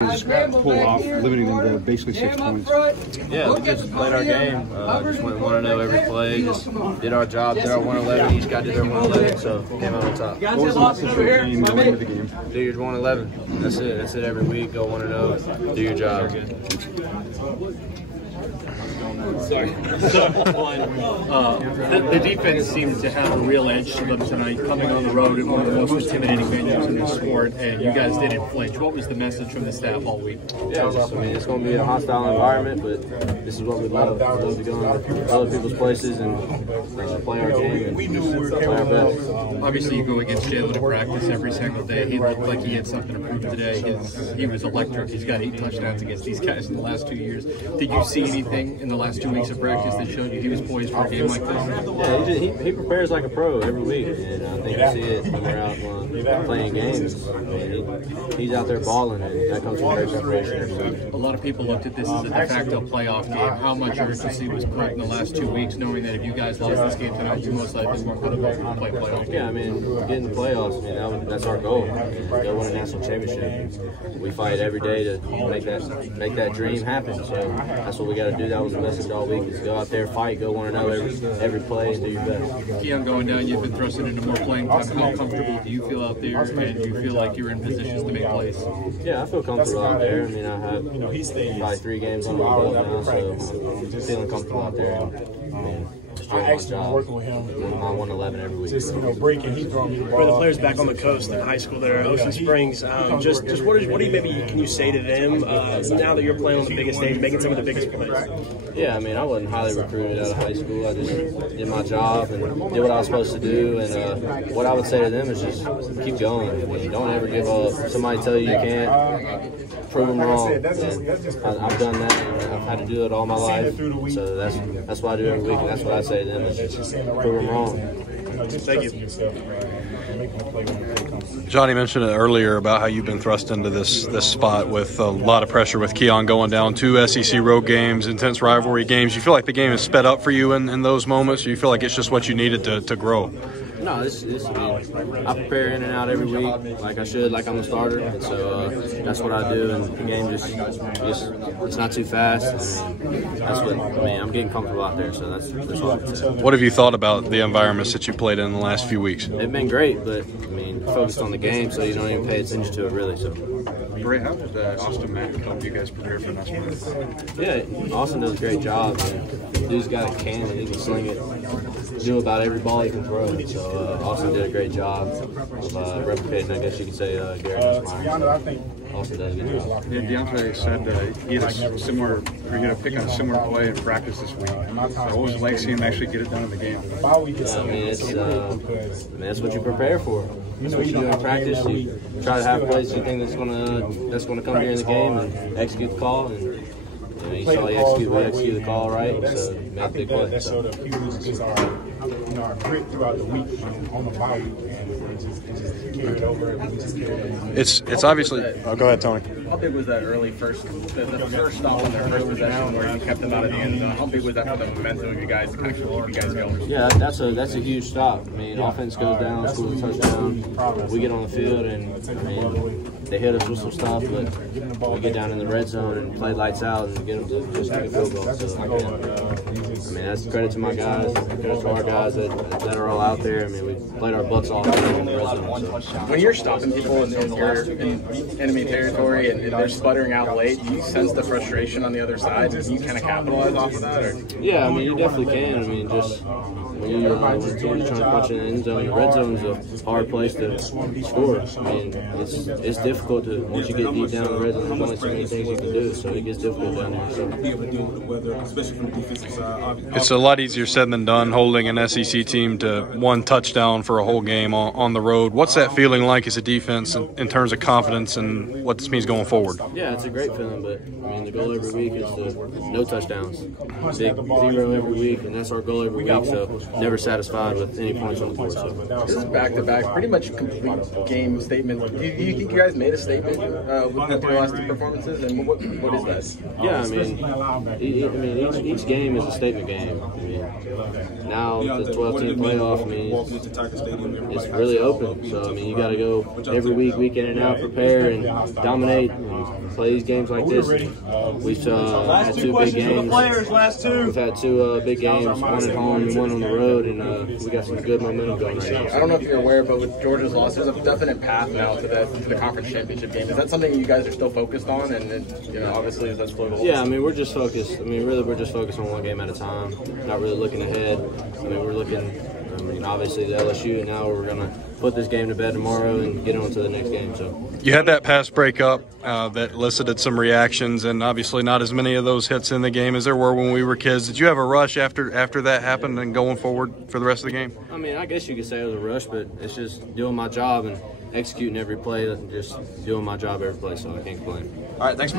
Just pull off, limiting them to basically 6 points. Yeah, we just played our game. Just went 1-0 every play. Just did our job, did our 111. Each guy did their 111, so came out on top. What was the message for the game going into the game? Do your 111. That's it. That's it every week. Go 1-0. Do your job. Sorry. The defense seemed to have a real edge to them tonight, coming on the road in one of the most intimidating venues in the sport, and you guys didn't flinch. What was the message from the staff all week? Yeah, it's going to be a hostile environment, but this is what we love. We love to go into other people's places and play our game and play our best. Obviously, you go against Jalen in practice every single day. He looked like he had something to prove today. He was electric. He's got 8 touchdowns against these guys in the last 2 years. Did you see anything in the last 2 weeks of practice that showed you he was poised for a game like this? Yeah, he prepares like a pro every week, and I think you see it when we're out playing games. I mean, he's out there balling, and that comes from great preparation. A lot of people looked at this as a de facto playoff game. How much urgency was put in the last 2 weeks, knowing that if you guys lost this game tonight, you most likely weren't going to go play playoff? Yeah, I mean, getting the playoffs, I mean, that's our goal. Go win a national championship. We fight every day to make that dream happen. So that's what we got to do. That was the message all week: is go out there, fight, go 1-0 every play, and do your best. Keon, going down, you've been thrusted into more playing time. How comfortable do you feel out there, and do you feel like you're in positions to make plays? Yeah, I feel comfortable out there. I mean, I have probably 3 games on my belt now, so I'm feeling comfortable out there. I mean, just doing my job. Working with him, I'm 111 every week. just breaking. He's throwing me the ball. For the players back on the coast, in high school there, Ocean Springs, just what do you maybe can you say to them now that you're playing on the biggest stage, making some of the biggest plays? Yeah, I mean, I wasn't highly recruited out of high school. I just did my job and did what I was supposed to do. And what I would say to them is just keep going. I mean, don't ever give up. Somebody tell you can't, prove them wrong. And I've done that. And I've had to do it all my life. So that's what I do every week. And that's what I say to them is just prove them wrong. Thank you. Johnny mentioned it earlier about how you've been thrust into this spot with a lot of pressure with Keon going down, 2 SEC road games, intense rivalry games. You feel like the game is sped up for you in those moments, or you feel like it's just what you needed to grow? No, I mean, I prepare in and out every week like I should, like I'm the starter, and so that's what I do. And the game just it's not too fast. And that's what I mean. I'm getting comfortable out there, so that's all I'm saying. What have you thought about the environments that you played in the last few weeks? They've been great, but I mean, focused on the game, so you don't even pay attention to it really. So. Bray, how did Austin Mack help you guys prepare for this one? Yeah, Austin does a great job. Dude's got a cannon; he can sling it, do about every ball he can throw. So Austin did a great job of replicating, I guess you could say, Garrett Nussmeier. Austin does a good job. Yeah, Deontay said he had a similar, you're going to pick on a similar play in practice this week. So what was it like seeing him actually get it done in the game? I mean, that's what you prepare for. That's what you do in practice. You try to have plays you think that's gonna come here in the game and execute the call. And you saw we execute the call right, so you made a big play. So. Our grit throughout the week on the bye week, and it just carried over. It's obviously. Oh, go ahead, Tony. How big was that early the first stop on their first possession where you kept them out of the end zone? How big was that for the momentum of you guys to kind of keep you guys going? Yeah, that's a huge stop. I mean, offense goes down, scores a touchdown. We get on the field, and I mean, they hit us with some stuff, but we get down in the red zone and play lights out and get them to just take a field goal. So I mean, that's credit to my guys, credit to our guys that are all out there. I mean, we played our butts off in the red zone. So. When you're stopping people in enemy territory and they're sputtering out late, do you sense the frustration on the other side? Do you kind of capitalize off of that? Or? Yeah, I mean, you definitely can. I mean, just when you're trying to punch in the end zone, the red zone is a hard place to score. I mean, it's difficult to, once you get deep down in the red zone, there's only so many things you can do, so it gets difficult down there. So. It's a lot easier said than done holding an SEC team to 1 touchdown for a whole game on the road. What's that feeling like as a defense in terms of confidence and what this means going forward? Yeah, it's a great feeling, but I mean, the goal every week is no touchdowns. Big 0 every week, and that's our goal every week. So never satisfied with any points on the board. So this is back-to-back, pretty much complete game statement. Do you think you guys made a statement with the last two performances, and what is that? Yeah, I mean, each game is a statement game. I mean, now the 12-team playoff, I mean, it's really open. So I mean, you got to go every week in and out, prepare and dominate and play these games like this. We've had two big games. We've had two big games, one at home and one on the road, and we got some good momentum going right now. I don't know if you're aware, but with Georgia's loss, there's a definite path now to the conference championship game. Is that something you guys are still focused on? And you know, obviously, that's political. Yeah, I mean, we're just focused. I mean, really, we're just focused on one game at a time. Not really looking ahead. I mean, we're looking. I mean, obviously the LSU, and now we're gonna put this game to bed tomorrow and get on to the next game. So you had that pass breakup that elicited some reactions, and obviously not as many of those hits in the game as there were when we were kids. Did you have a rush after that happened and going forward for the rest of the game? I mean, I guess you could say it was a rush, but it's just doing my job and executing every play, and just doing my job every play. So I can't complain. All right, thanks.